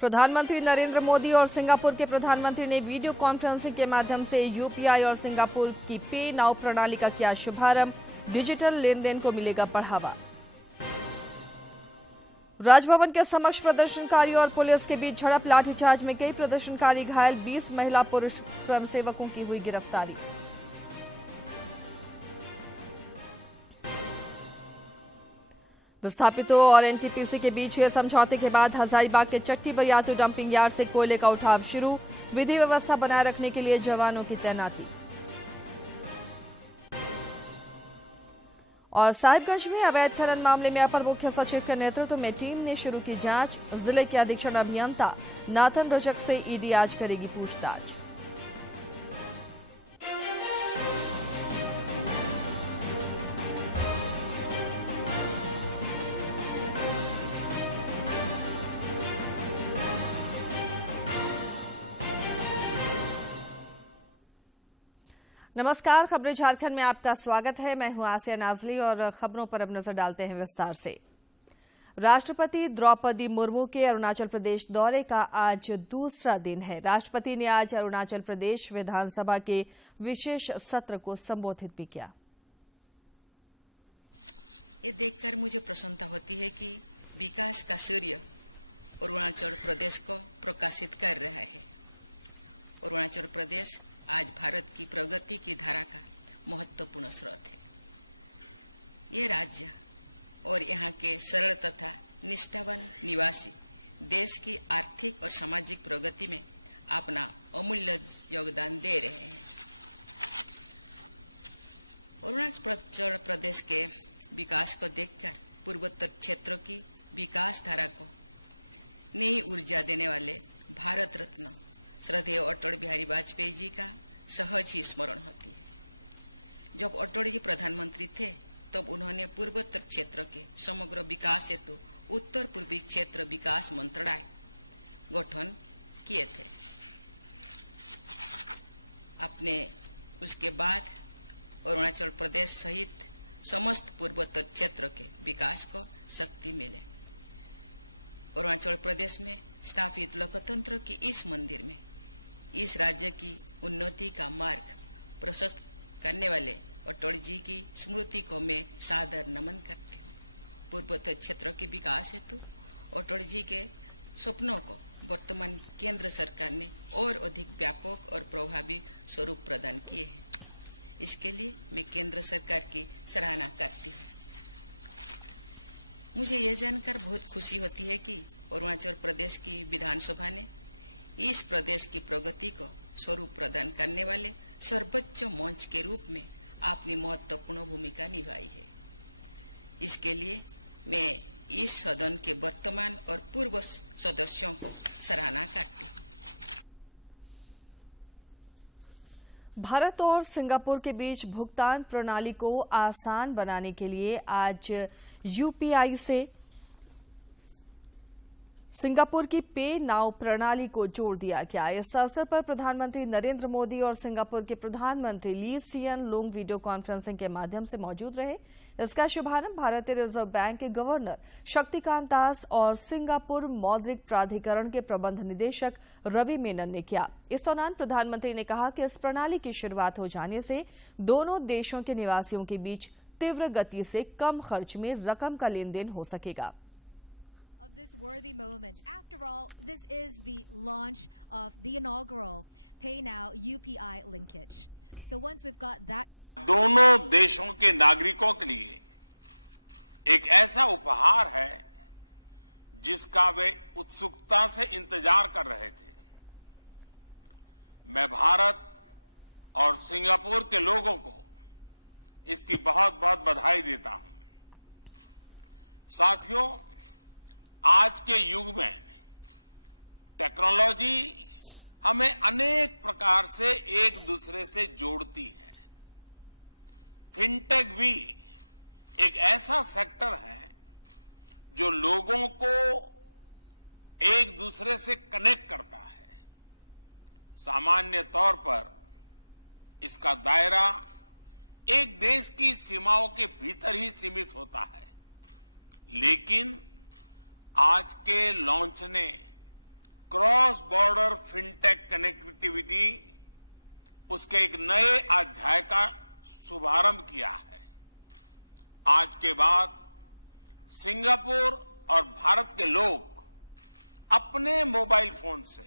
प्रधानमंत्री नरेंद्र मोदी और सिंगापुर के प्रधानमंत्री ने वीडियो कॉन्फ्रेंसिंग के माध्यम से यूपीआई और सिंगापुर की पे नाउ प्रणाली का किया शुभारंभ। डिजिटल लेन देन को मिलेगा बढ़ावा। राजभवन के समक्ष प्रदर्शनकारी और पुलिस के बीच झड़प, लाठीचार्ज में कई प्रदर्शनकारी घायल, 20 महिला पुरुष स्वयंसेवकों की हुई गिरफ्तारी। विस्थापितों और एनटीपीसी के बीच हुए समझौते के बाद हजारीबाग के चट्टी बरियातू डंपिंग यार्ड से कोयले का उठाव शुरू। विधि व्यवस्था बनाए रखने के लिए जवानों की तैनाती। और साहिबगंज में अवैध खनन मामले में अपर मुख्य सचिव के नेतृत्व में टीम ने शुरू की जांच। जिले के अधीक्षण अभियंता नाथन रजक से ईडी आज करेगी पूछताछ। नमस्कार, खबरें झारखंड में आपका स्वागत है। मैं हूं आसिया नाजली और खबरों पर अब नजर डालते हैं विस्तार से। राष्ट्रपति द्रौपदी मुर्मू के अरुणाचल प्रदेश दौरे का आज दूसरा दिन है। राष्ट्रपति ने आज अरुणाचल प्रदेश विधानसभा के विशेष सत्र को संबोधित भी किया। ये देखकर मुझे प्रसन्नता होती है कि विकास का सूर्य अरुणाचल प्रदेश को प्रकाशित कर रहा है। अरुणाचल प्रदेश आज भारत की प्रगति की धारा का महत्वपूर्ण स्रोत है। ये राज्य और यहाँ के सरल तथा निष्ठावान निवासी देश की आर्थिक और सामाजिक प्रगति में अपना अमूल्य योगदान दे रहे हैं। अरुणाचल प्रदेश के विकास को देखकर पूर्वोत्तर क्षेत्र की विकास धारा को नई ऊर्जा देने वाले भारत रत्न श्रद्धेय अटल बिहारी वाजपेयी जी का सहज ही स्मरण होती है। जब अटल जी प्रधानमंत्री थे तब उन्होंने पूर्वोत्तर क्षेत्र के समग्र विकास हेतु उत्तर पूर्वी क्षेत्र विकास मंत्रालय गठन किए थे। अपने उसके बाद अरुणाचल प्रदेश सहित समस्त पूर्वोत्तर क्षेत्र के विकास को शक्ति मिले। अरुणाचल प्रदेश में स्थापित लोकतंत्र के इस मंदिर में इस राज्य की उन्नति का मार्ग प्रशस्त करने वाले अटल जी की स्मृति को मैं सादर नमन करती हूँ। पूर्वोत्तर क्षेत्र के विकास हेतु अटल जी के सपनों को वर्तमान केंद्र सरकार ने और अधिक व्यापक और प्रभावी स्वरूप प्रदान किए हैं। इसके लिए मैं केंद्र सरकार की सराहना करती हूँ। मुझे यह जानकर बहुत खुशी होती है कि अरुणाचल प्रदेश की विधानसभा ने इस प्रदेश की प्रगति को स्वरूप प्रदान करने वाले सर्वोच्च मंच के रूप में अपनी महत्वपूर्ण भूमिका निभाई है। इसके लिए मैं इस सदन के वर्तमान और पूर्व सदस्यों को सराहना करती हूँ। भारत और सिंगापुर के बीच भुगतान प्रणाली को आसान बनाने के लिए आज यूपीआई से सिंगापुर की पे नाउ प्रणाली को जोड़ दिया गया। इस अवसर पर प्रधानमंत्री नरेंद्र मोदी और सिंगापुर के प्रधानमंत्री ली सिएन लूंग वीडियो कॉन्फ्रेंसिंग के माध्यम से मौजूद रहे। इसका शुभारंभ भारतीय रिजर्व बैंक के गवर्नर शक्तिकांत दास और सिंगापुर मौद्रिक प्राधिकरण के प्रबंध निदेशक रवि मेनन ने किया। इस दौरान प्रधानमंत्री ने कहा कि इस प्रणाली की शुरुआत हो जाने से दोनों देशों के निवासियों के बीच तीव्र गति से कम खर्च में रकम का लेन देन हो सकेगा। Of this worthy moment. After all, this is the launch of the inaugural Pay Now UPI linkage. So once we've got that, दोनों देशों के नागरिकों के लिए एक ऐसा उपहार है जिसका वे उत्सुकता से इंतजार कर रहे थे। मैं भारत और सिंगापुर के लोगों को इसकी बहुत बहुत बधाई देता हूं। साथियों, आज के युग में टेक्नोलॉजी हमें अनेक प्रकार से एक दूसरे से जोड़ती है। फिनटेक भी एक ऐसा सेक्टर है जो लोगों को एक दूसरे से कनेक्ट करता है। सामान्य तौर पर इसका दायरा एक देश की सीमाओं के भीतर ही सीमित होता है, लेकिन आज के लॉन्च ने क्रॉस बॉर्डर फिनटेक कनेक्टिविटी उसके एक नए अध्याय का शुभारंभ किया है। आज के बाद सिंगापुर और भारत के लोग अपने मोबाइल फोन से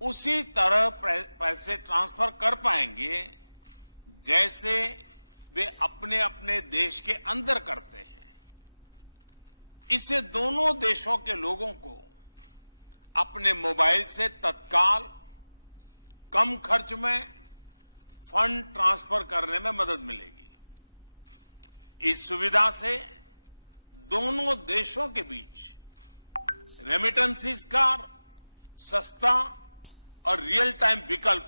उसी तरह पैसे ट्रांसफर कर पाएंगे जैसे वे अपने अपने देश के अंदर करते हैं। इससे दोनों देशों के लोगों को अपने मोबाइल से तत्काल कम खर्च में फंड ट्रांसफर करने में मदद मिलेगी। इस सुविधा से दोनों देशों के बीच रेमिटेंसीज का सस्ता और रियल टाइम विकल्प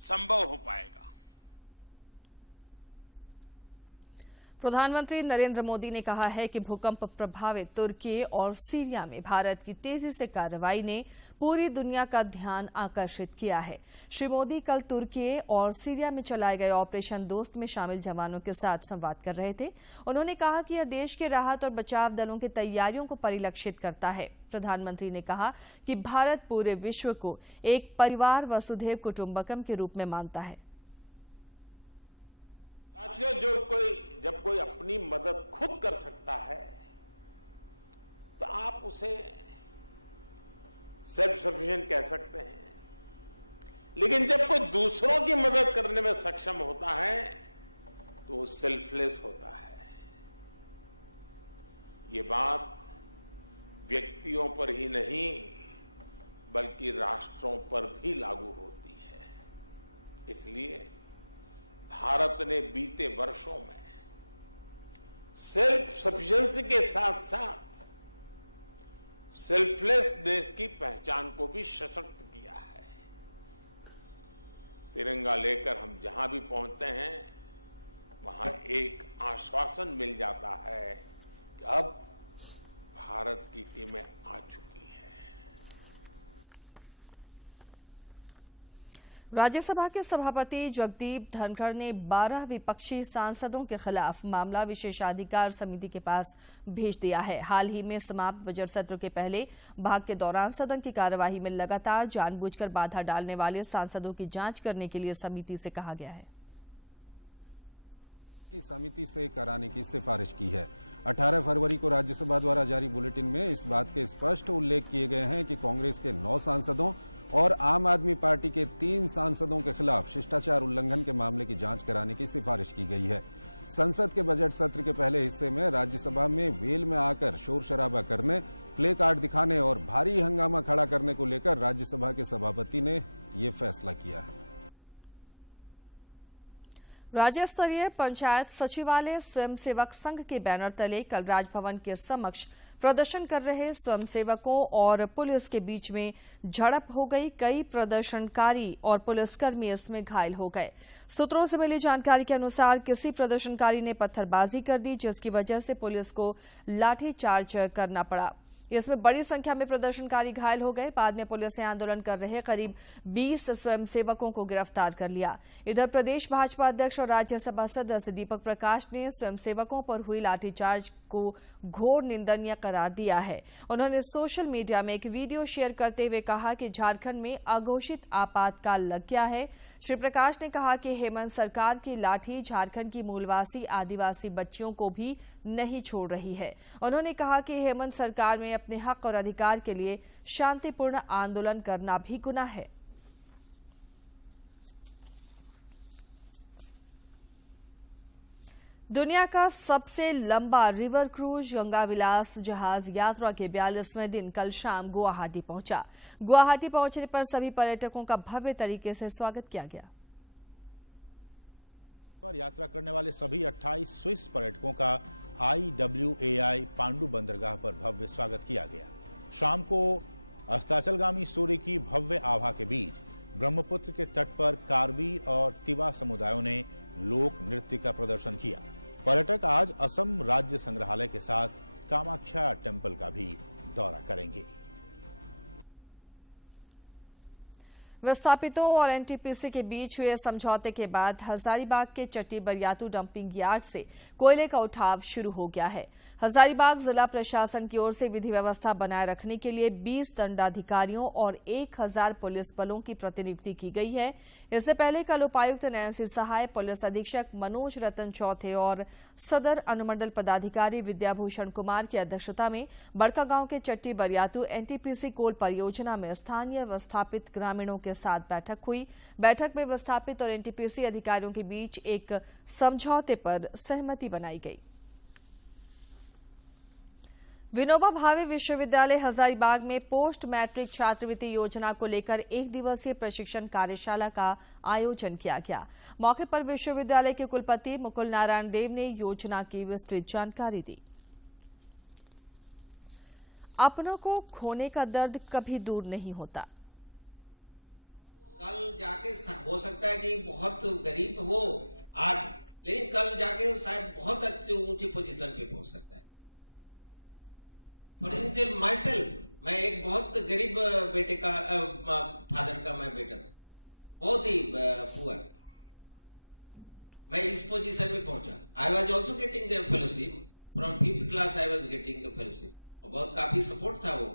संभव हो पाएगा। प्रधानमंत्री नरेंद्र मोदी ने कहा है कि भूकंप प्रभावित तुर्की और सीरिया में भारत की तेजी से कार्रवाई ने पूरी दुनिया का ध्यान आकर्षित किया है। श्री मोदी कल तुर्की और सीरिया में चलाए गए ऑपरेशन दोस्त में शामिल जवानों के साथ संवाद कर रहे थे। उन्होंने कहा कि यह देश के राहत और बचाव दलों की तैयारियों को परिलक्षित करता है। प्रधानमंत्री ने कहा कि भारत पूरे विश्व को एक परिवार वसुधैव कुटुंबकम के रूप में मानता है। साथियों, जब कोई अपनी मदद खुद कर सकता है तो आप उसे सेल्फ सफिशिएंट कह सकते हैं, लेकिन जब कोई दूसरों की मदद करने में सक्षम होता है तो वो सेल्फलेस होता है। ये बात व्यक्तियों पर ही नहीं बल्कि राष्ट्रों पर भी लागू होती है। इसलिए भारत ने बीते वर्षों में सेल्फ सफिशिएंसी के साथ साथ सेल्फलेसनेस की पहचान को भी सशक्त किया है। तिरंगा लेकर हम जहां भी पहुंचते हैं वहां एक आश्वासन मिल जाता है कि अब भारत की टीमें आ चुकी हैं। राज्यसभा के सभापति जगदीप धनखड़ ने 12 विपक्षी सांसदों के खिलाफ मामला विशेषाधिकार समिति के पास भेज दिया है। हाल ही में समाप्त बजट सत्र के पहले भाग के दौरान सदन की कार्यवाही में लगातार जानबूझकर बाधा डालने वाले सांसदों की जांच करने के लिए समिति से कहा गया है की समिति से कराने की सिफारिश की है। 18 फरवरी को राज्यसभा द्वारा जारी बुलेटिन में इस बात के स्पष्ट उल्लेख किए गए हैं कि कांग्रेस के 9 सांसदों और आम आदमी पार्टी के 3 सांसदों के खिलाफ शिष्टाचार उल्लंघन के मामले की जांच कराने की सिफारिश की गई है। संसद के बजट सत्र के पहले हिस्से में राज्यसभा में वेल में आकर शोर शराबा करने, प्ले कार्ड दिखाने और भारी हंगामा खड़ा करने को लेकर राज्यसभा के सभापति ने ये फैसला किया है। राज्य स्तरीय पंचायत सचिवालय स्वयंसेवक संघ के बैनर तले कल राजभवन के समक्ष प्रदर्शन कर रहे स्वयंसेवकों और पुलिस के बीच में झड़प हो गई। कई प्रदर्शनकारी और पुलिसकर्मी इसमें घायल हो गए। सूत्रों से मिली जानकारी के अनुसार किसी प्रदर्शनकारी ने पत्थरबाजी कर दी, जिसकी वजह से पुलिस को लाठीचार्ज करना पड़ा। इसमें बड़ी संख्या में प्रदर्शनकारी घायल हो गए। बाद में पुलिस ने आंदोलन कर रहे करीब 20 स्वयंसेवकों को गिरफ्तार कर लिया। इधर प्रदेश भाजपा अध्यक्ष और राज्यसभा सदस्य दीपक प्रकाश ने स्वयंसेवकों पर हुई लाठीचार्ज को घोर निंदनीय करार दिया है। उन्होंने सोशल मीडिया में एक वीडियो शेयर करते हुए कहा कि झारखंड में अघोषित आपातकाल लग गया है। श्री प्रकाश ने कहा कि हेमंत सरकार की लाठी झारखंड की मूलवासी आदिवासी बच्चियों को भी नहीं छोड़ रही है। उन्होंने कहा कि हेमंत सरकार में अपने हक और अधिकार के लिए शांतिपूर्ण आंदोलन करना भी गुनाह है। दुनिया का सबसे लंबा रिवर क्रूज गंगा विलास जहाज यात्रा के 42वें दिन कल शाम गुवाहाटी पहुंचा। गुवाहाटी पहुंचने पर सभी पर्यटकों का भव्य तरीके से स्वागत किया गया। पर यात्रा करने वाले सभी 28 स्विस पर्यटकों का IWAI पांडु बंदरगाह पर भव्य स्वागत किया गया। शाम को अस्ताचलगामी सूर्य की भव्य आभा के बीच ब्रह्मपुत्र के तट पर कार्बी और तिवा समुदायों ने लोक नृत्य का प्रदर्शन किया। पर्यटक आज असम राज्य संग्रहालय के साथ कामाख्या टेम्पल का भी दौरा करेंगे। विस्थापितों और एनटीपीसी के बीच हुए समझौते के बाद हजारीबाग के चट्टी बरियातू डंपिंग यार्ड से कोयले का उठाव शुरू हो गया है। हजारीबाग जिला प्रशासन की ओर से विधि व्यवस्था बनाए रखने के लिए 20 दंडाधिकारियों और 1000 पुलिस बलों की प्रतिनियुक्ति की गई है। इससे पहले कल उपायुक्त नैन्सी सहाय, पुलिस अधीक्षक मनोज रतन चौथे और सदर अनुमंडल पदाधिकारी विद्याभूषण कुमार की अध्यक्षता में बड़कागांव के चट्टी बरियातू एनटीपीसी कोल परियोजना में स्थानीय विस्थापित ग्रामीणों के साथ बैठक हुई। बैठक में विस्थापित और एनटीपीसी अधिकारियों के बीच एक समझौते पर सहमति बनाई गई। विनोबा भावे विश्वविद्यालय हजारीबाग में पोस्ट मैट्रिक छात्रवृत्ति योजना को लेकर 1 दिवसीय प्रशिक्षण कार्यशाला का आयोजन किया गया। मौके पर विश्वविद्यालय के कुलपति मुकुल नारायण देव ने योजना की विस्तृत जानकारी दी। अपनों को खोने का दर्द कभी दूर नहीं होता। कल जाके हो सकता है कि बहुत गरीब हो आज, लेकिन कल जाके वो शायद बहुत अच्छे ऊंचे पोजीशन पे पहुंच सकता है। फॉर एग्जाम्पल माई सेल्फ, मैं एक बहुत गरीब बेटे का फादर का मैं बेटा था, बहुत ही पुअर। मैं इस पोजीशन में पहुंचा। I was also getting the fellowship from 5th class. I was getting the fellowship और बहुत काफी सपोर्ट था वो।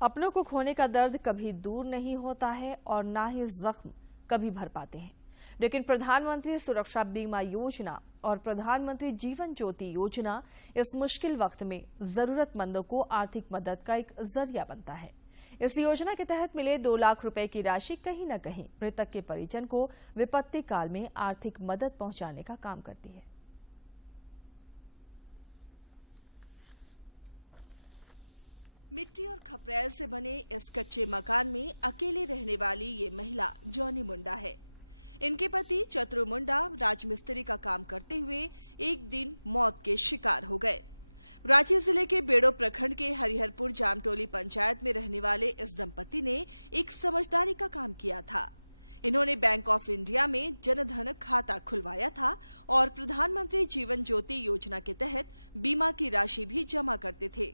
अपनों को खोने का दर्द कभी दूर नहीं होता है और ना ही जख्म कभी भर पाते हैं, लेकिन प्रधानमंत्री सुरक्षा बीमा योजना और प्रधानमंत्री जीवन ज्योति योजना इस मुश्किल वक्त में जरूरतमंदों को आर्थिक मदद का एक जरिया बनता है। इस योजना के तहत मिले 2 लाख रुपए की राशि कहीं न कहीं मृतक के परिजन को विपत्ति काल में आर्थिक मदद पहुंचाने का काम करती है। मिट्टी और खपरेल से बने इस कच्चे मकान में अकेले रहने वाली ये महिला जॉनी मुंडा है। इनके पति चतुर मुंडा राजमिस्त्री का काम करते हुए एक दिन मौत के शिकार हो गए। रांची जिले के बेड़ो प्रखंड के हरिहरपुर जामटोली पंचायत में रहने वाले इस दंपति ने एक समझदारी का काम किया था। इन्होंने बैंक ऑफ इंडिया में जनधन खाता खुलवाया था और प्रधानमंत्री जीवन ज्योति योजना के तहत बीमा की राशि भी जमा करते थे।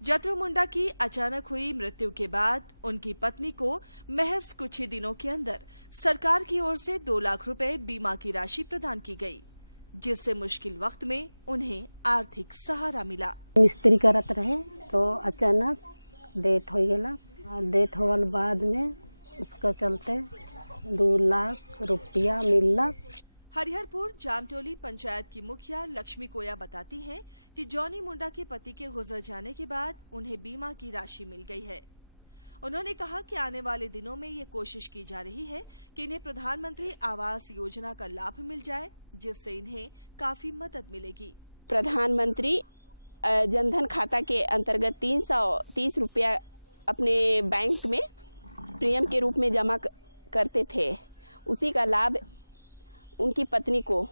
जतरू मुंडा की अचानक हुई मृत्यु के बाद उनकी पत्नी को महज कुछ ही दिनों के अंदर सरकार की ओर से 2 लाख रुपए बीमा की राशि प्रदान की गई, जिससे मुश्किल वक्त में उन्हें आर्थिक सहारा मिला। मिस्त्री करत रहे तो अचानक डेथ हो गया और डेथ होने बाद में उसका चलते 2 लाख रुपया मिला। हरिहरपुर जामटोली पंचायत की मुखिया लक्ष्मी कोया बताती हैं कि जॉनी मुंडा के पति के गुजर जाने के बाद उन्हें बीमा की राशि मिल गई है। उन्होंने कहा कि आने वाले दिनों में ये कोशिश की जा रही है कि इन्हें प्रधानमंत्री आवास योजना का लाभ मिल जाए, जिससे इन्हें काफी मदद मिलेगी। प्रधानमंत्री जनधन खाता के अंतर्गत 330 रुपया अपने बैंक में प्रीमियम के रूप में जमा करते थे। उसी का लाभ उनकी पत्नी को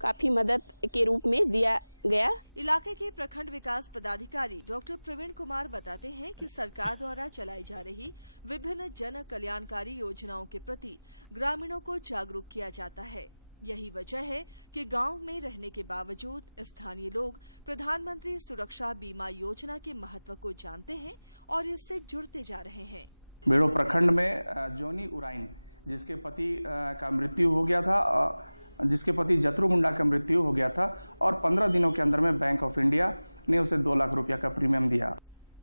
काफी मदद के रूप में दिया गया। इलाके के प्रखंड विकास पदाधिकारी डॉक्टर प्रवीण कुमार बताते हैं कि सरकार द्वारा चलाई जा रही विभिन्न जन कल्याणकारी योजनाओं के प्रति ग्रामीणों को जागरूक किया जाता है। यही वजह है कि गांव में रहने के बावजूद स्थानीय लोग प्रधानमंत्री सुरक्षा बीमा योजना के महत्व को जानते हैं और इससे जुड़ते जा रहे हैं। बेड़ो प्रखंड में जॉनी उराइन जिसके पति का मृत्यु हो गया था, जिसके पति जतरू मुंडा का मृत्यु हो गया था और 15 दिनों के अंदर में बैंक ऑफ इंडिया ने उसे 2 लाख रुपया का प्रीमियम दिया।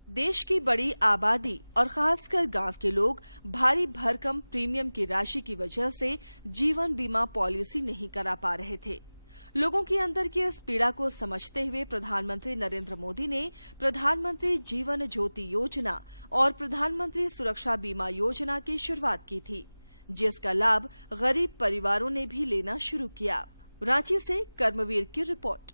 देश की बड़ी आबादी और खासकर गांव के लोग भारी भरकम प्रीमियम की राशि की वजह से जीवन बीमा पॉलिसी नहीं करा पा रहे थे। लोगों के अंदर की इस पीड़ा को समझते हुए प्रधानमंत्री नरेंद्र मोदी ने प्रधानमंत्री जीवन ज्योति योजना और प्रधानमंत्री सुरक्षा बीमा योजना की शुरुआत की थी, जिसका लाभ गरीब परिवारों ने भी लेना शुरू किया। रांची से कर्मवीर की report.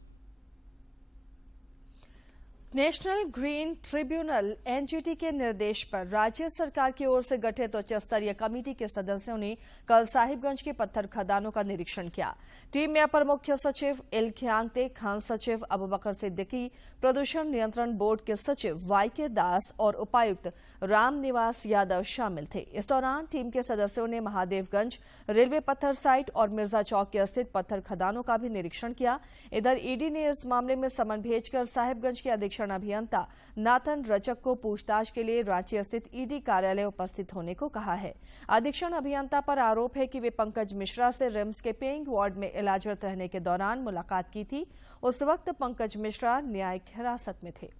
National green tribunal NGT के निर्देश पर राज्य सरकार की ओर से गठित उच्च स्तरीय कमेटी के सदस्यों ने कल साहिबगंज के पत्थर खदानों का निरीक्षण किया। टीम में अपर मुख्य सचिव एल ख्यांगते, खान सचिव अबूबकर सिद्दीकी, प्रदूषण नियंत्रण बोर्ड के सचिव वाईके दास और उपायुक्त रामनिवास यादव शामिल थे। इस दौरान टीम के सदस्यों ने महादेवगंज, रेलवे पत्थर साइट और मिर्जा चौक के स्थित पत्थर खदानों का भी निरीक्षण किया। इधर ईडी ने इस मामले में समन भेजकर साहिबगंज के अधीक्षक अधीक्षण अभियंता नाथन रचक को पूछताछ के लिए रांची स्थित ईडी कार्यालय उपस्थित होने को कहा है। अधीक्षण अभियंता पर आरोप है कि वे पंकज मिश्रा से रिम्स के पेइंग वार्ड में इलाजरत रहने के दौरान मुलाकात की थी। उस वक्त पंकज मिश्रा न्यायिक हिरासत में थे।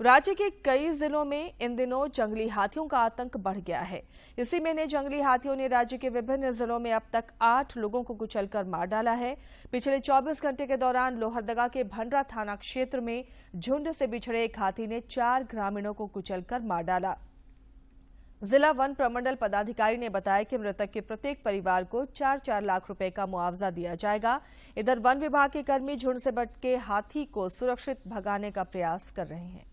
राज्य के कई जिलों में इन दिनों जंगली हाथियों का आतंक बढ़ गया है। इसी महीने जंगली हाथियों ने राज्य के विभिन्न जिलों में अब तक 8 लोगों को कुचलकर मार डाला है। पिछले 24 घंटे के दौरान लोहरदगा के भंडरा थाना क्षेत्र में झुंड से बिछड़े एक हाथी ने 4 ग्रामीणों को कुचलकर मार डाला। जिला वन प्रमंडल पदाधिकारी ने बताया कि मृतक के प्रत्येक परिवार को 4-4 लाख रुपए का मुआवजा दिया जाएगा। इधर वन विभाग के कर्मी झुंड से भटके हाथी को सुरक्षित भगाने का प्रयास कर रहे हैं।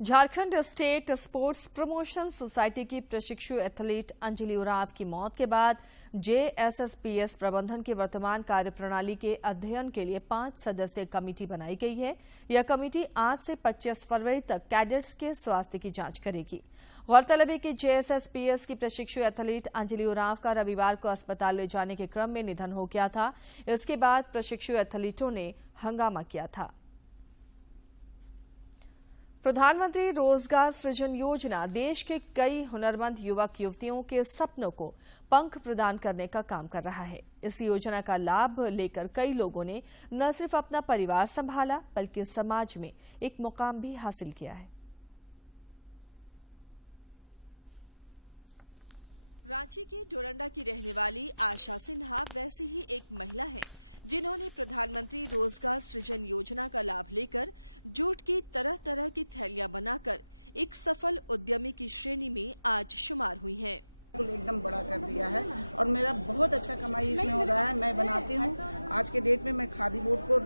Jharkhand state sports promotion society की प्रशिक्षु एथलीट अंजलि उरांव की मौत के बाद जेएसएसपीएस प्रबंधन की वर्तमान कार्यप्रणाली के अध्ययन के लिए 5 सदस्यीय कमेटी बनाई गई है। यह कमेटी आज से 25 फरवरी तक कैडेट्स के स्वास्थ्य की जांच करेगी। गौरतलब है कि जेएसएसपीएस की प्रशिक्षु एथलीट अंजलि उरांव का रविवार को अस्पताल ले जाने के क्रम में निधन हो गया था। इसके बाद प्रशिक्षु एथलीटों ने हंगामा किया था। प्रधानमंत्री रोजगार सृजन योजना देश के कई हुनरमंद युवक युवतियों के सपनों को पंख प्रदान करने का काम कर रहा है। इस योजना का लाभ लेकर कई लोगों ने न सिर्फ अपना परिवार संभाला बल्कि समाज में एक मुकाम भी हासिल किया है। रांची के डोरंडा की रहने वाली आशा सिन्हा वैसी ही एक महिला है जिन्होंने प्रधानमंत्री रोजगार सृजन योजना का लाभ लेकर जूट की तरह तरह की थैलियां बनाकर एक सफल उद्यमी की श्रेणी में आज शुमार हुई हैं। एकदम बड़ा कर दिया है और मेरा बहुत अच्छा कमाई इसमें हो रहा है। मैं बनाती हूँ, आज के डेट में मैं खादी बोर्ड को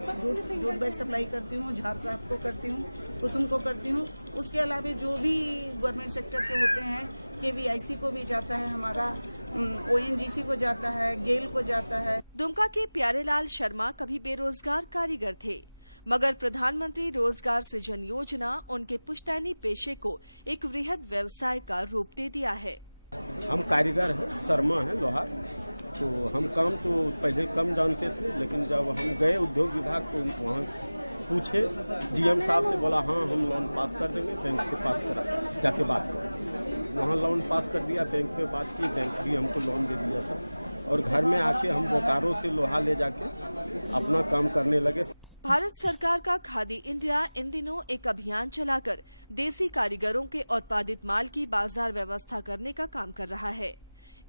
जूट बैग सप्लाई करती हूँ, झारक्राफ्ट को करती हूँ, कुसुम को करती हूँ। उसके अलावा जो भी गवर्नमेंट सेक्टर के होते हैं, केवीआईसी को भी जाता है, हमारा ओएनजीसी को जाता है, गेल को जाता है। दुमका के प्यारेलाल शर्मा कभी बेरोजगार कारीगर थे, मगर प्रधानमंत्री रोजगार सृजन योजना उनके पुश्तैनी पेशे को एक वृहद व्यवसाय का रूप दे दिया है। हम कारीगर हैं, शर्मा हैं, लोहार। तो हम काम तो पहले कम जानते थे, लेकिन जब हम गए उद्योग विभाग तो वहाँ पूछे, डीएम साहब से बोला हाँ हम लोन पास कर देंगे, बैंक से पास करा जाके बात करो। वहाँ लोन पास कर दिया, बैंक में बात की, बैंक भी हमको लोन दे दिया सर। और घर में आके हम बोकारो से लोहा ले जाके अपना काम करने लगे। भारत सरकार का खादी इंडिया इन दिनों एक अभियान चलाकर देसी कारीगरों के उत्पादित माल की बाजार व्यवस्था करने का काम कर रहा है।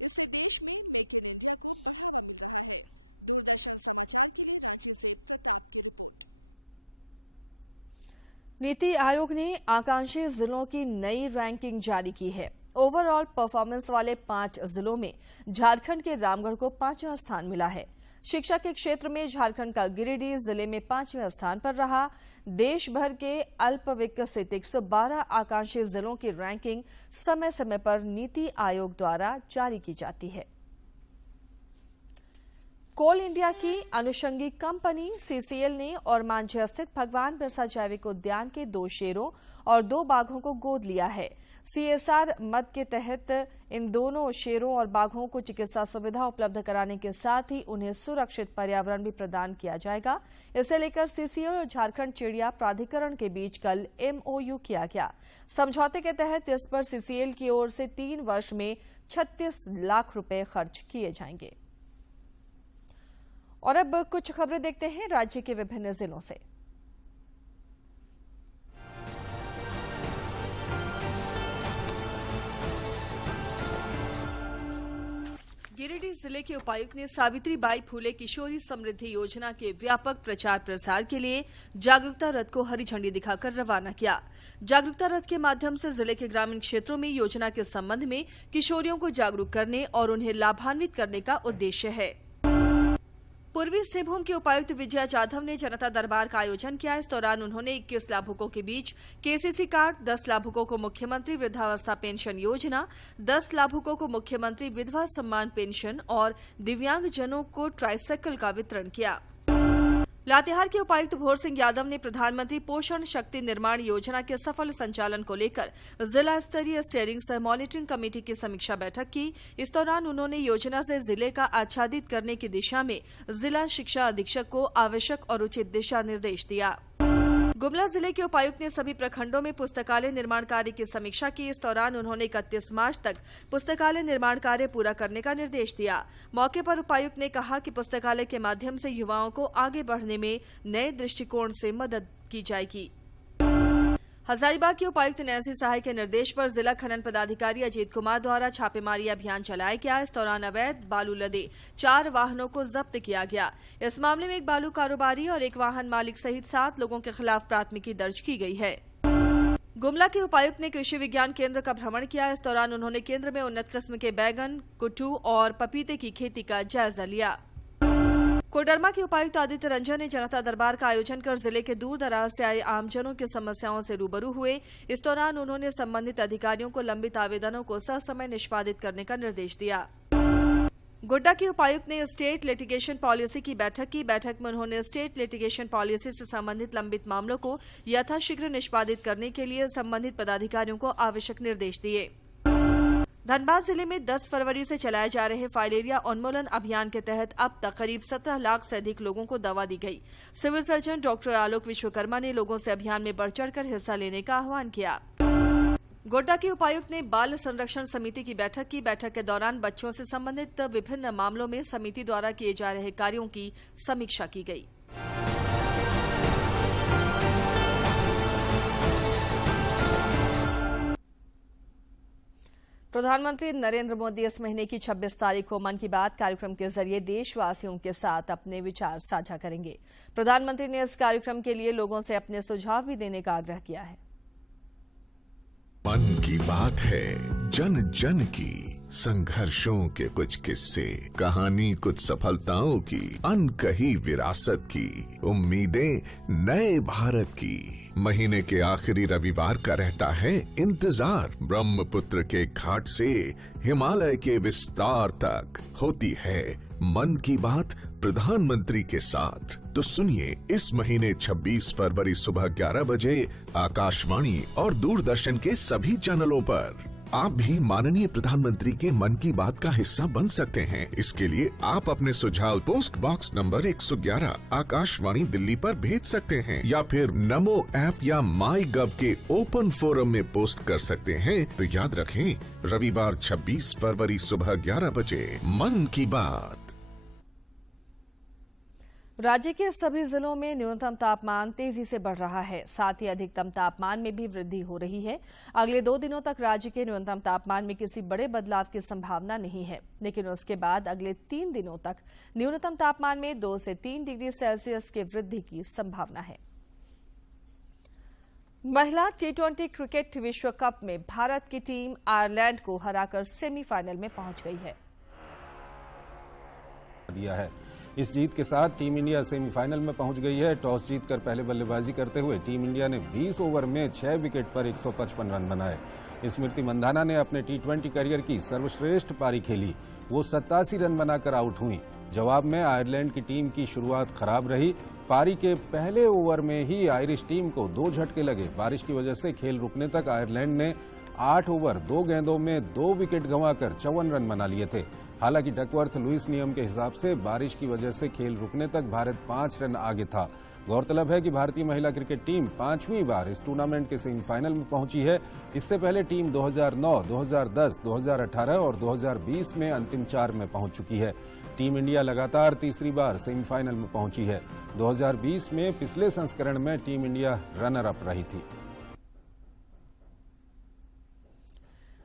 इससे देश में मेक इन इंडिया को बढ़ावा मिल रहा है। दूरदर्शन समाचार के लिए रांची से प्रताप की रिपोर्ट। नीति आयोग ने आकांक्षी जिलों की नई रैंकिंग जारी की है। ओवरऑल परफॉर्मेंस वाले 5 जिलों में झारखंड के रामगढ़ को 5वां स्थान मिला है। शिक्षा के क्षेत्र में झारखंड का गिरिडीह जिले में 5वें स्थान पर रहा। देश भर के अल्प विकसित 112 आकांक्षी जिलों की रैंकिंग समय समय पर नीति आयोग द्वारा जारी की जाती है। कोल इंडिया की अनुषंगी कंपनी सीसीएल ने और मांझे स्थित भगवान बिरसा जैविक उद्यान के 2 शेरों और 2 बाघों को गोद लिया है। सीएसआर मद के तहत इन दोनों शेरों और बाघों को चिकित्सा सुविधा उपलब्ध कराने के साथ ही उन्हें सुरक्षित पर्यावरण भी प्रदान किया जाएगा। इसे लेकर सीसीएल और झारखंड चिड़िया प्राधिकरण के बीच कल एमओयू किया गया। समझौते के तहत इस पर सीसीएल की ओर से 3 वर्ष में 36 लाख रुपए खर्च किए जाएंगे। और अब कुछ खबरें देखते हैं राज्य के विभिन्न जिलों से। गिरिडीह जिले के उपायुक्त ने सावित्रीबाई फूले किशोरी समृद्धि योजना के व्यापक प्रचार प्रसार के लिए जागरूकता रथ को हरी झंडी दिखाकर रवाना किया। जागरूकता रथ के माध्यम से जिले के ग्रामीण क्षेत्रों में योजना के संबंध में किशोरियों को जागरूक करने और उन्हें लाभान्वित करने का उद्देश्य है। पूर्वी सिंहभूम के उपायुक्त विजया जाधव ने जनता दरबार का आयोजन किया। इस दौरान उन्होंने 21 लाभुकों के बीच केसीसी कार्ड, 10 लाभुकों को मुख्यमंत्री वृद्धावस्था पेंशन योजना, 10 लाभुकों को मुख्यमंत्री विधवा सम्मान पेंशन और दिव्यांगजनों को ट्राइसाइकिल का वितरण किया। लातेहार के उपायुक्त भोर सिंह यादव ने प्रधानमंत्री पोषण शक्ति निर्माण योजना के सफल संचालन को लेकर जिला स्तरीय स्टीयरिंग सह मॉनिटरिंग कमेटी की समीक्षा बैठक की। इस दौरान उन्होंने योजना से जिले का आच्छादित करने की दिशा में जिला शिक्षा अधीक्षक को आवश्यक और उचित दिशा निर्देश दिया। गुमला जिले के उपायुक्त ने सभी प्रखंडों में पुस्तकालय निर्माण कार्य की समीक्षा की। इस दौरान उन्होंने 31 मार्च तक पुस्तकालय निर्माण कार्य पूरा करने का निर्देश दिया। मौके पर उपायुक्त ने कहा कि पुस्तकालय के माध्यम से युवाओं को आगे बढ़ने में नए दृष्टिकोण से मदद की जाएगी। हजारीबाग के उपायुक्त नैन्सी सहाय के निर्देश पर जिला खनन पदाधिकारी अजीत कुमार द्वारा छापेमारी अभियान चलाया गया। इस दौरान अवैध बालू लदे 4 वाहनों को जब्त किया गया। इस मामले में एक बालू कारोबारी और एक वाहन मालिक सहित 7 लोगों के खिलाफ प्राथमिकी दर्ज की गई है। गुमला के उपायुक्त ने कृषि विज्ञान केंद्र का भ्रमण किया। इस दौरान उन्होंने केंद्र में उन्नत किस्म के बैगन, कुट्टू और पपीते की खेती का जायजा लिया। कोडरमा के उपायुक्त आदित्य रंजन ने जनता दरबार का आयोजन कर जिले के दूर दराज से आए आमजनों की समस्याओं से रूबरू हुए। इस दौरान उन्होंने संबंधित अधिकारियों को लंबित आवेदनों को ससमय निष्पादित करने का निर्देश दिया। गोड्डा के उपायुक्त ने स्टेट लिटिगेशन पॉलिसी की बैठक की। बैठक में उन्होंने स्टेट लिटिगेशन पॉलिसी से संबंधित लंबित मामलों को यथाशीघ्र निष्पादित करने के लिए संबंधित पदाधिकारियों को आवश्यक निर्देश दिए। धनबाद जिले में 10 फरवरी से चलाए जा रहे फाइलेरिया उन्मूलन अभियान के तहत अब तक करीब 17 लाख से अधिक लोगों को दवा दी गई। सिविल सर्जन डॉक्टर आलोक विश्वकर्मा ने लोगों से अभियान में बढ़ चढ़कर हिस्सा लेने का आह्वान किया। गोड्डा के उपायुक्त ने बाल संरक्षण समिति की बैठक की। बैठक के दौरान बच्चों से संबंधित विभिन्न मामलों में समिति द्वारा किए जा रहे कार्यों की समीक्षा की गई। प्रधानमंत्री नरेंद्र मोदी इस महीने की 26 तारीख को मन की बात कार्यक्रम के जरिए देशवासियों के साथ अपने विचार साझा करेंगे। प्रधानमंत्री ने इस कार्यक्रम के लिए लोगों से अपने सुझाव भी देने का आग्रह किया है। मन की बात है जन जन की, संघर्षों के कुछ किस्से, कहानी कुछ सफलताओं की, अनकही विरासत की, उम्मीदें नए भारत की। महीने के आखिरी रविवार का रहता है इंतजार। ब्रह्मपुत्र के घाट से हिमालय के विस्तार तक होती है मन की बात प्रधानमंत्री के साथ। तो सुनिए इस महीने 26 फरवरी सुबह 11 बजे आकाशवाणी और दूरदर्शन के सभी चैनलों पर। आप भी माननीय प्रधानमंत्री के मन की बात का हिस्सा बन सकते हैं। इसके लिए आप अपने सुझाव post box number 111 Akashvani Delhi पर भेज सकते हैं या फिर नमो ऐप या माई गव के ओपन फोरम में पोस्ट कर सकते हैं। तो याद रखें, रविवार 26 फरवरी सुबह 11 बजे मन की बात। राज्य के सभी जिलों में न्यूनतम तापमान तेजी से बढ़ रहा है, साथ ही अधिकतम तापमान में भी वृद्धि हो रही है। अगले 2 दिनों तक राज्य के न्यूनतम तापमान में किसी बड़े बदलाव की संभावना नहीं है, लेकिन उसके बाद अगले 3 दिनों तक न्यूनतम तापमान में 2 से 3 डिग्री सेल्सियस की वृद्धि की संभावना है। महिला T20 क्रिकेट विश्व कप में भारत की टीम आयरलैंड को हराकर सेमीफाइनल में पहुंच गई है। इस जीत के साथ टीम इंडिया सेमीफाइनल में पहुंच गई है। टॉस जीतकर पहले बल्लेबाजी करते हुए टीम इंडिया ने 20 ओवर में 6 विकेट पर 155 रन बनाए। स्मृति मंधाना ने अपने T20 करियर की सर्वश्रेष्ठ पारी खेली। वो 87 रन बनाकर आउट हुई। जवाब में आयरलैंड की टीम की शुरुआत खराब रही। पारी के पहले ओवर में ही आयरिश टीम को 2 झटके लगे। बारिश की वजह से खेल रुकने तक आयरलैंड ने 8 ओवर 2 गेंदों में 2 विकेट गंवाकर 54 रन बना लिए थे। हालांकि डकवर्थ लुइस नियम के हिसाब से बारिश की वजह से खेल रुकने तक भारत 5 रन आगे था। गौरतलब है कि भारतीय महिला क्रिकेट टीम 5वीं बार इस टूर्नामेंट के सेमीफाइनल में पहुंची है। इससे पहले टीम 2009, 2010, 2018 और 2020 में अंतिम 4 में पहुंच चुकी है। टीम इंडिया लगातार तीसरी बार सेमीफाइनल में पहुंची है। 2020 में पिछले संस्करण में टीम इंडिया रनर अप रही थी।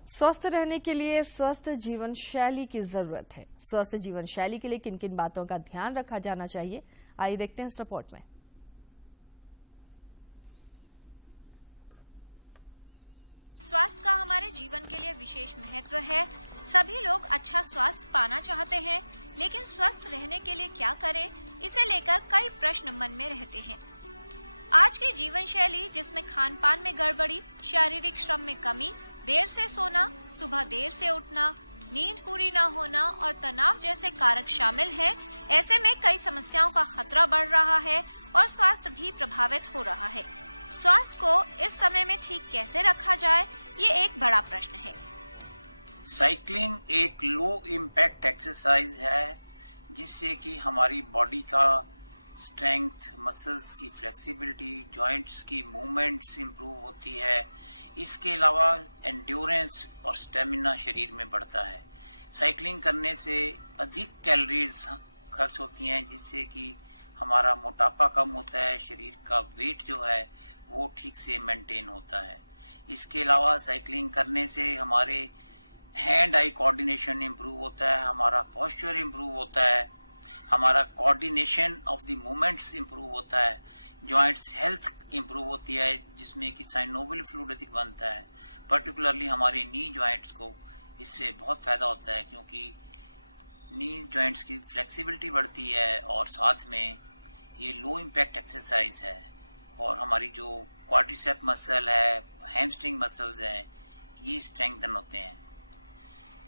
स्वस्थ रहने के लिए स्वस्थ जीवन शैली की जरूरत है। स्वस्थ जीवन शैली के लिए किन किन बातों का ध्यान रखा जाना चाहिए, आइए देखते हैं इस रिपोर्ट में। स्वास्थ्य का हमारे जीवन के लिए विशेष महत्व है। सभी लोग अच्छा स्वास्थ्य पाना चाहते हैं, लेकिन स्वस्थ रहने के लिए क्या करें, इसे लेकर कई प्रश्न मन में रहते हैं। आज की जीवन शैली, जिसमें खान पान में गड़बड़ी, शारीरिक श्रम में कमी, देर से सोना, सुबह देर से उठना, नींद पूरी न होना और तनाव जैसे कारक शामिल हैं। ऐसे में कई समस्याओं का खतरा बढ़ रहा है और स्वास्थ्य भी प्रभावित हो रहा है। स्वास्थ्य को इस समय में ठीक कैसे रखा जाए, ये एक बड़ा प्रश्न है। साइकिलिंग एक लो इम्पैक्ट एक्सरसाइज है जिससे कि हमारी बॉडी का स्ट्रेंथ, मसल्स की फ्लेक्सिबिलिटी, जॉइंट्स की मूवमेंट्स इंप्रूव होती है। इसके अलावा एंड्योरेंस और स्टेमिना शरीर में बढ़ता है। साइकिलिंग करने से अधिक कैलोरीज खर्च होती हैं जिससे कि हमारा मोटापा कम होता है, शरीर का वेट जो है वो ठीक से मेंटेन होता है। इसके अलावा साइकिलिंग करने से हमारे हैंड आई कोऑर्डिनेशन इंप्रूव होता है, हमारा पोस्चर इंप्रूव होता है, हमारा coordination of the movements improve होता है, जॉइंट्स हेल्थ इंप्रूव होती है जिसमें कि साइनोवियल फ्लूइड अधिक बनता है। पर्टिकुलरली हमारे नी जॉइंट्स को इससे बहुत फायदा होता है क्योंकि नी जॉइंट्स की फ्लेक्सिबिलिटी बढ़ती है और साथ में ये लो इम्पैक्ट एक्सरसाइज है और हमारी जो क्वाड्रिसेप मसल है, हैमस्ट्रिंग मसल्स हैं, ये स्ट्रेंथन होते हैं।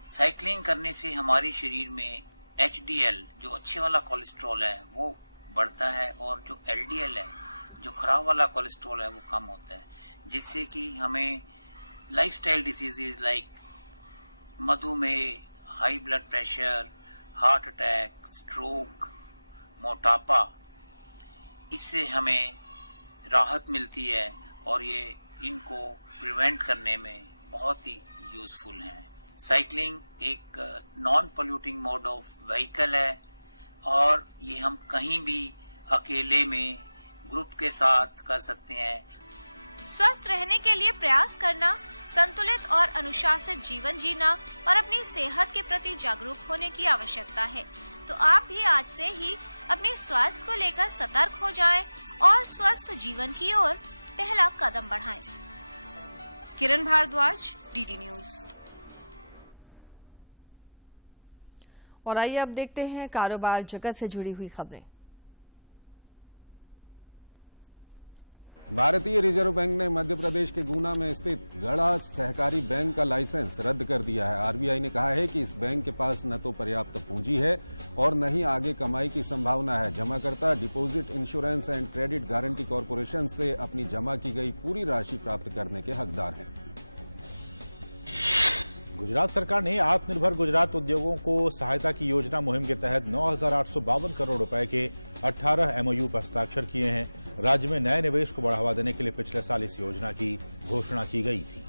साइकिलिंग करने से हमारे शरीर में HDL जो अच्छे वाला कोलेस्ट्रॉल है वो बढ़ता है और जो LDL है जो खराब वाला कोलेस्ट्रॉल है वो कम होता है, जिससे कि हमें लाइफस्टाइल डिसीजेज लाइक मधुमेह, high blood pressure, heart attack, stroke, मोटापा, इससे हमें राहत मिलती है और ये इनको प्रिवेंट करने में बहुत ही यूजफुल है। साइकिलिंग एक non polluting mode of vehicle है और ये हम कहीं भी अकेले में, ग्रुप के साथ कर सकते हैं। स्वस्थ रहने के लिए प्रयास करना, संतुलित और अनुशासित जीवन जीना और अपनी सेहत के प्रति जागरूक होने की आवश्यकता है। तो आप भी आज से ही अपने स्वास्थ्य को लेकर सतर्क हो जाएं और स्वस्थ जीवन की ओर पहला कदम बढ़ाएं। किरण भारद्वाज, DD न्यूज। और आइए अब देखते हैं कारोबार जगत से जुड़ी हुई खबरें। भारतीय रिजर्व बैंक ने मध्य प्रदेश के गुना में स्थित गढ़ा सहकारी बैंक का लाइसेंस रद्द कर दिया है। आरबीआई ने कहा है कि इस बैंक के पास न तो पर्याप्त पूंजी है और न ही आगे कमाई की संभावना है। जमाकर्ता deposit insurance and credit guarantee corporation से अपनी जमा की गई पूरी राशि प्राप्त करने के हकदार हैं। गुजरात सरकार ने आत्मनिर्भर गुजरात उद्योगों को सहायता की योजना मुहिम के तहत 9,852 करोड़ रुपए के 18 MOU पर हस्ताक्षर किए हैं। राज्य में नए निवेश को बढ़ावा देने के लिए पिछले साल इस योजना की घोषणा की गई थी।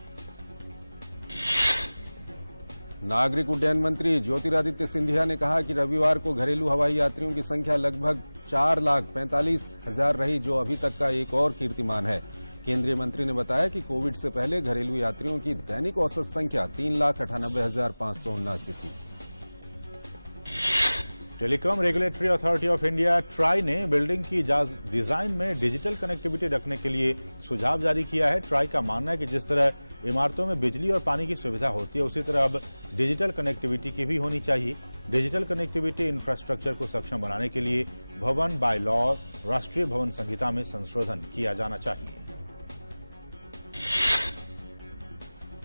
नागरिक उड्डयन मंत्री ज्योतिरादित्य सिंधिया ने कहा कि रविवार को घरेलू हवाई यात्रियों की संख्या लगभग 4,45,000 रही, जो अभी तक का एक और कीर्तिमान है। केंद्रीय मंत्री ने बताया कि कोविड से पहले घरेलू यात्रियों की दैनिक औसत संख्या 3,98,579 थी। Telecom regulatory authority of India try ने बिल्डिंग की डिजाइन में डिजिटल कनेक्टिविटी रखने के लिए सुझाव जारी किया है। ट्राई का मानना है कि जिस तरह इमारतों में बिजली और पानी की सुविधा होती है उसी तरह अब डिजिटल कनेक्टिविटी की भी होनी चाहिए। डिजिटल कनेक्टिविटी इंफ्रास्ट्रक्चर को सक्षम बनाने के लिए भवन बाय लॉ राष्ट्रीय भवन संहिता में संशोधन किया जाना चाहिए।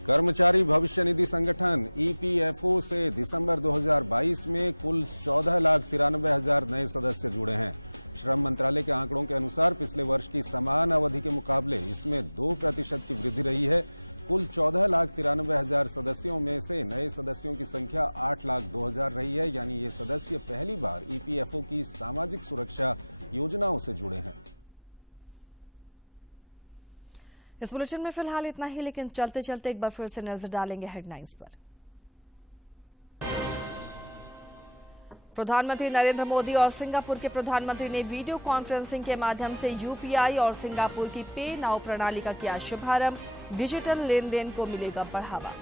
कर्मचारी भविष्य निधि संगठन EPFO से दिसंबर 2022 में कुल 14,93,000 नए सदस्य जुड़े हैं। श्रम मंत्रालय के आंकड़ों के अनुसार पिछले वर्ष की समान अवधि के मुकाबले इसमें 2% की वृद्धि रही है। कुल 14,93,000 सदस्यों में से नए सदस्यों की संख्या 8,02,000 रही है, यानी ये सदस्य पहली बार EPFO की सामाजिक सुरक्षा योजनाओं से जुड़े हैं। इस बुलेटिन में फिलहाल इतना ही, लेकिन चलते चलते एक बार फिर से नजर डालेंगे हेडलाइंस पर। प्रधानमंत्री नरेंद्र मोदी और सिंगापुर के प्रधानमंत्री ने वीडियो कॉन्फ्रेंसिंग के माध्यम से UPI और सिंगापुर की पे नाउ प्रणाली का किया शुभारंभ। डिजिटल लेन देन को मिलेगा बढ़ावा।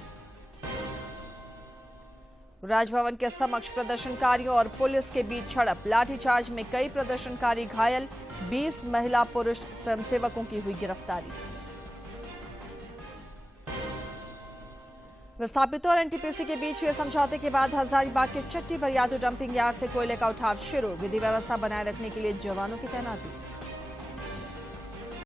राजभवन के समक्ष प्रदर्शनकारियों और पुलिस के बीच झड़प, लाठीचार्ज में कई प्रदर्शनकारी घायल, 20 महिला पुरुष स्वयंसेवकों की हुई गिरफ्तारी। विस्थापितों और NTPC के बीच हुए समझौते के बाद हजारीबाग के चट्टी बरियातू डंपिंग यार्ड से कोयले का उठाव शुरू। विधि व्यवस्था बनाए रखने के लिए जवानों की तैनाती।